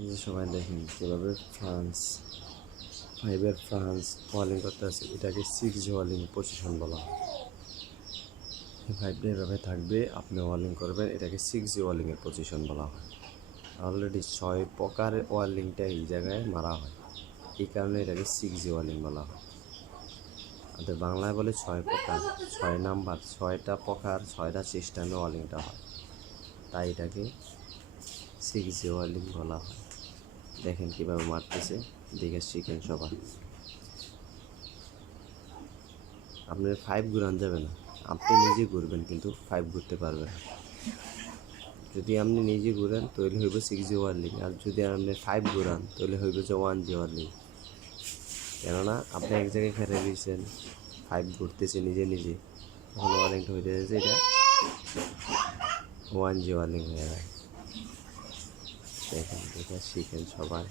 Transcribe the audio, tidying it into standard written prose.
এই যে সবাই দেখেন কীভাবে ফ্রান্স ফাইভের ফ্রান্স ওয়ালিং করতে আছে, এটাকে 6G ওয়ালিং পজিশন বলা হয়। এই ফাইভটা এভাবে থাকবে, আপনি ওয়ালিং করবেন, এটাকে 6G ওয়ালিংয়ের পজিশন বলা হয়। অলরেডি 6 প্রকার ওয়ালিংটা এই জায়গায় মারা হয়, এই কারণে এটাকে 6G ওয়ালিং বলা হয়। আমাদের বাংলায় বলে 6 প্রকার, 6 নাম্বার, 6টা প্রকার 6টা সিস্টেমে ওয়ালিংটা হয়, তাই এটাকে 6G ওয়ালিং বলা হয়। দেখেন কীভাবে মারতেছে, দেখে শিখেন সবাই। আপনার 5 ঘুরান যাবে না, আপনি নিজে ঘুরবেন কিন্তু 5 ঘুরতে পারবেন। যদি আপনি নিজে ঘুরেন তাহলে হইব 6G ওয়ার্লিং, আর যদি আপনি 5 ঘুরান তাহলে হইব যে 1G ওয়ার্লিং। কেননা আপনি এক জায়গায় খেলে দিয়েছেন, 5 ঘুরতেছে নিজে নিজে, তখন ওয়ার্লিংটা হয়ে যাচ্ছে এটা 1G ওয়ার্লিং হয়ে যায়। দেখেন দেখে শিখেন সবাই।